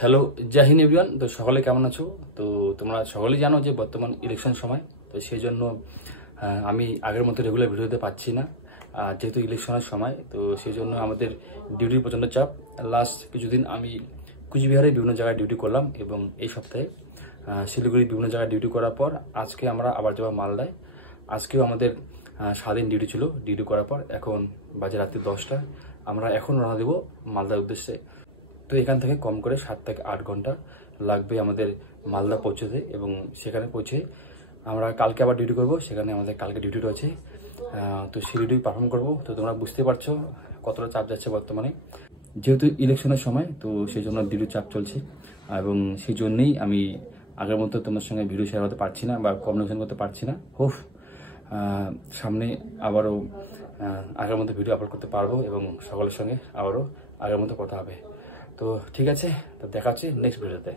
Hello, জয় Hind everyone. তো সকলে কেমন আছো? তো তোমরা সকলেই জানো যে বর্তমান ইলেকশন সময়, তো সেই জন্য আমি আগের মতো রেগুলার ভিডিও দিতে পারছি না। যেহেতু ইলেকশনের সময়, তো সেই জন্য আমাদের ডিউটির প্রচণ্ড চাপ। লাস্ট কিছুদিন আমি কুচবিহারে বিভিন্ন জায়গায় ডিউটি করলাম এবং এই সপ্তাহে শিলিগুড়ি বিভিন্ন জায়গায় ডিউটি করার পর আজকে আমরা আবার যাবো মালদায়। আজকেও আমাদের স্বাধীন ডিউটি ছিল। ডিউটি করার পর এখন বাজে রাত্রি 10টা। আমরা এখন রওনা দেবো মালদার উদ্দেশ্যে। তো এখান থেকে কম করে 7 থেকে 8 ঘন্টা লাগবে আমাদের মালদা পৌঁছতে, এবং সেখানে পৌঁছে আমরা কালকে আবার ডিউটি করব। সেখানে আমাদের কালকে ডিউটি রয়েছে, তো সেই ডিউটি পারফর্ম করব। তো তোমরা বুঝতে পারছো কতটা চাপ যাচ্ছে বর্তমানে, যেহেতু ইলেকশনের সময়, তো সেই জন্য ডিউটির চাপ চলছে। এবং সেই জন্যেই আমি আগের মতো তোমার সঙ্গে ভিডিও শেয়ার করতে পারছি না বা কমিউনিকেশন করতে পারছি না। হোপ সামনে আবারও আগের মতো ভিডিও আপলোড করতে পারবো এবং সকলের সঙ্গে আবারও আগের মতো কথা হবে। তো ঠিক আছে, তো দেখা হচ্ছে নেক্সট ভিডিওতে।